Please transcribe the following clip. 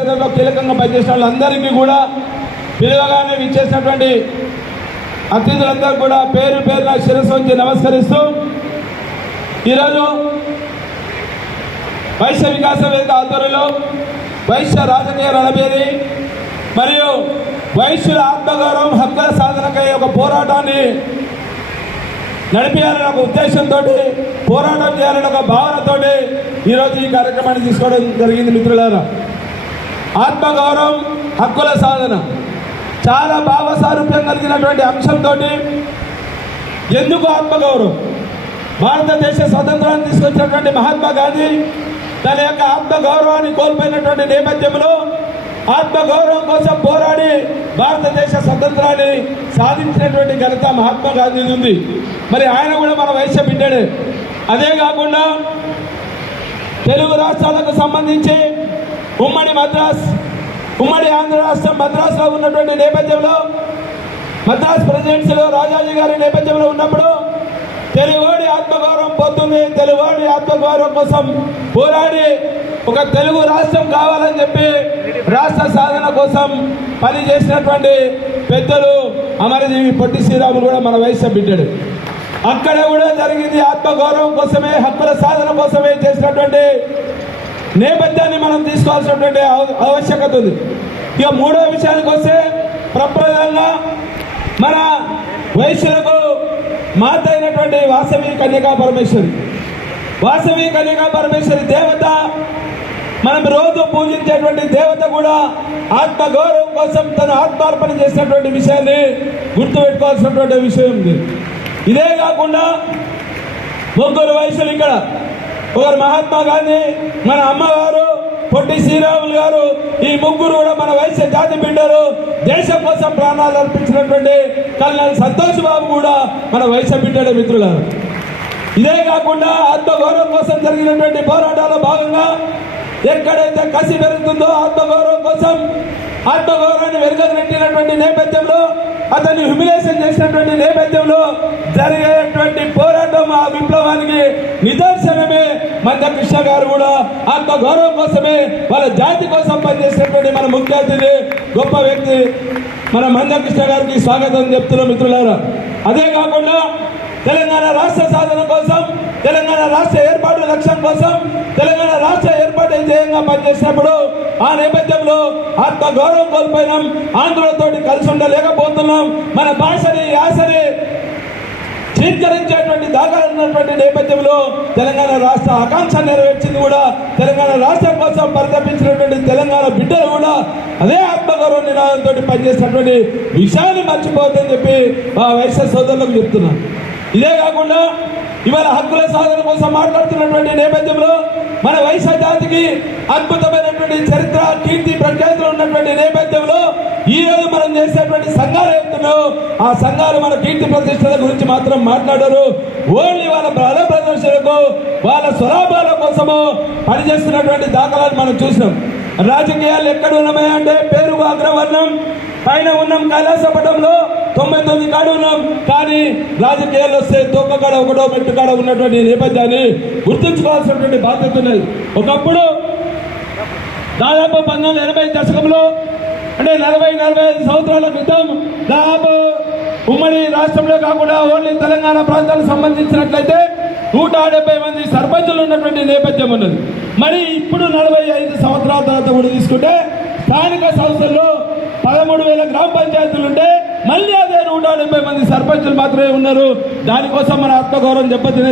కీలకంగా పనిచేసిన వాళ్ళందరికీ కూడా పిలవగానే విచ్చేసినటువంటి అతిథులందరూ కూడా పేరు పేరున శిరస్సు ఉంచి నమస్కరిస్తూ ఈరోజు వైశ్య వికాస వేదిక ఆధ్వర్యంలో వైశ్య రాజకీయ రణబేరి మరియు వైశ్యుల ఆత్మగౌరవం హక్కుల సాధనకై ఒక పోరాటాన్ని నడిపేయాలనే ఒక ఉద్దేశంతో పోరాటం చేయాలనే ఒక భావనతోటి ఈరోజు ఈ కార్యక్రమాన్ని తీసుకోవడం జరిగింది మిత్రులారా. ఆత్మగౌరవం హక్కుల సాధన. చాలా భావసారూప్యం కలిగినటువంటి అంశంతో ఎందుకు ఆత్మగౌరవం? భారతదేశ స్వతంత్రాన్ని తీసుకొచ్చినటువంటి మహాత్మా గాంధీ తన యొక్క ఆత్మగౌరవాన్ని కోల్పోయినటువంటి నేపథ్యంలో ఆత్మగౌరవం కోసం పోరాడి భారతదేశ స్వతంత్రాన్ని సాధించినటువంటి ఘనత మహాత్మా గాంధీది ఉంది. మరి ఆయన కూడా మన వయసు బిడ్డడే అదే కాకుండా తెలుగు రాష్ట్రాలకు సంబంధించి ఉమ్మడి మద్రాస్ ఉమ్మడి ఆంధ్ర రాష్ట్రం మద్రాసులో ఉన్నటువంటి నేపథ్యంలో మద్రాస్ ప్రెసిడెన్సీలో రాజాజీ గారి నేపథ్యంలో ఉన్నప్పుడు తెలుగువాడి ఆత్మగౌరవం పోతుంది తెలుగువాడి ఆత్మగౌరవం కోసం పోరాడి ఒక తెలుగు రాష్ట్రం కావాలని చెప్పి రాష్ట్ర సాధన కోసం పని చేసినటువంటి పెద్దలు అమరజీవి పొట్టి శ్రీరాములు కూడా మన వయసు బిడ్డడు అక్కడ కూడా జరిగింది ఆత్మగౌరవం కోసమే హక్కుల సాధన కోసమే చేసినటువంటి నేపథ్యాన్ని మనం తీసుకోవాల్సినటువంటి ఆవశ్యకత ఉంది. ఇక మూడో విషయానికి వస్తే ప్రప్రదంగా మన వైశ్యులకు మాత అయినటువంటి వాసవి కన్యకా పరమేశ్వరి. వాసవి కన్యకా పరమేశ్వరి దేవత మనం రోజు పూజించేటువంటి దేవత కూడా ఆత్మ గౌరవం కోసం తను ఆత్మార్పణ చేసినటువంటి విషయాన్ని గుర్తుపెట్టుకోవాల్సినటువంటి విషయం ఉంది ఇదే కాకుండా ముగ్గురు వయసులు ఇక్కడ. ఒకరు మహాత్మా గాంధీ మన అమ్మగారు పొట్టి శ్రీరాములు గారు ఈ ముగ్గురు కూడా మన వయసు జాతి బిడ్డలు దేశం కోసం ప్రాణాలు అర్పించినటువంటి కల్నల్ సంతోష్ బాబు కూడా మన వయసు బిడ్డల మిత్రులు. ఇదే కాకుండా ఆత్మగౌరవం కోసం జరిగినటువంటి పోరాటాల్లో భాగంగా ఎక్కడైతే కసి పెరుగుతుందో ఆత్మగౌరవం కోసం ఆత్మగౌరవాన్ని వెనుకనెట్టినటువంటి నేపథ్యంలో అతన్ని హ్యూమిలేషన్ చేసినటువంటి నేపథ్యంలో జరిగేటువంటి పోరాటం ఆ విప్లవానికి నిదర్శనమే మధ్య కృష్ణ గారు కూడా ఆత్మగౌరవం కోసమే వాళ్ళ జాతి కోసం పనిచేసినటువంటి మన ముఖ్య అతిథి గొప్ప వ్యక్తి. మన మంద కృష్ణ గారికి స్వాగతం చెప్తున్నాం మిత్రులారా. అదే కాకుండా తెలంగాణ రాష్ట్ర సాధన కోసం తెలంగాణ రాష్ట్ర ఏర్పాటు లక్ష్యం కోసం తెలంగాణ రాష్ట్ర ఏర్పాటు ధ్యేయంగా పనిచేసినప్పుడు ఆ నేపథ్యంలో ఆత్మ గౌరవం కోల్పోయినాం. ఆంధ్రులతోటి కలిసి ఉండలేకపోతున్నాం. మన భాషని యాసని స్వీకరించేటువంటి దాఖలు ఉన్నటువంటి నేపథ్యంలో తెలంగాణ రాష్ట్ర ఆకాంక్ష నెరవేర్చింది కూడా. తెలంగాణ రాష్ట్రం కోసం పరితపించినటువంటి తెలంగాణ బిడ్డలు కూడా అదే ఆత్మగౌరవ నినాదంతో పనిచేసినటువంటి విషయాన్ని మర్చిపోద్దని చెప్పి ఆ వైశ్య సోదరులకు చెప్తున్నాను ఇదే కాకుండా ఇవాళ హక్కుల సాధన కోసం మాట్లాడుతున్నటువంటి నేపథ్యంలో మన వైశ్య జాతికి అద్భుతమైనటువంటి చరిత్ర కీర్తి ప్రఖ్యాతులు ఉన్నటువంటి నేపథ్యంలో ఈ రోజు మనం చేసేటువంటి సంఘాలు ఆ సంఘాలు మన కీర్తి ప్రతిష్టల గురించి మాత్రం మాట్లాడరు. ఓన్లీ వాళ్ళ బల ప్రదర్శనకు వాళ్ళ స్వలాభాల కోసము పనిచేస్తున్నటువంటి దాఖలాలు మనం చూసినాం. రాజకీయాలు ఎక్కడ ఉన్నాయా అంటే పేరు అగ్రవర్ణం పైన ఉన్నాం కైలాసపటంలో తొంభై తొమ్మిది కాడ ఉన్నాం. కానీ రాజకీయాలు వస్తే తొక్క కాడ ఒకటో మెట్టు కాడ ఉన్నటువంటి నేపథ్యాన్ని గుర్తుంచుకోవాల్సినటువంటి బాధ్యత ఉన్నది. ఒకప్పుడు దాదాపు పంతొమ్మిది ఎనభై దశకంలో అంటే నలభై నలభై ఐదు సంవత్సరాల క్రితం దాదాపు ఉమ్మడి రాష్ట్రంలో కాకుండా ఓన్లీ తెలంగాణ ప్రాంతాలకు సంబంధించినట్లయితే నూట డెబ్బై మంది సర్పంచులు ఉన్నటువంటి నేపథ్యం ఉన్నది. మరి ఇప్పుడు నలభై ఐదు సంవత్సరాల తర్వాత కూడా తీసుకుంటే స్థానిక సంస్థల్లో పదమూడు వేల గ్రామ పంచాయతీలు ఉంటే మళ్ళీ అదే నూట డెబ్బై మంది సర్పంచులు మాత్రమే ఉన్నారు. దానికోసం మన ఆత్మగౌరవం దెబ్బతినే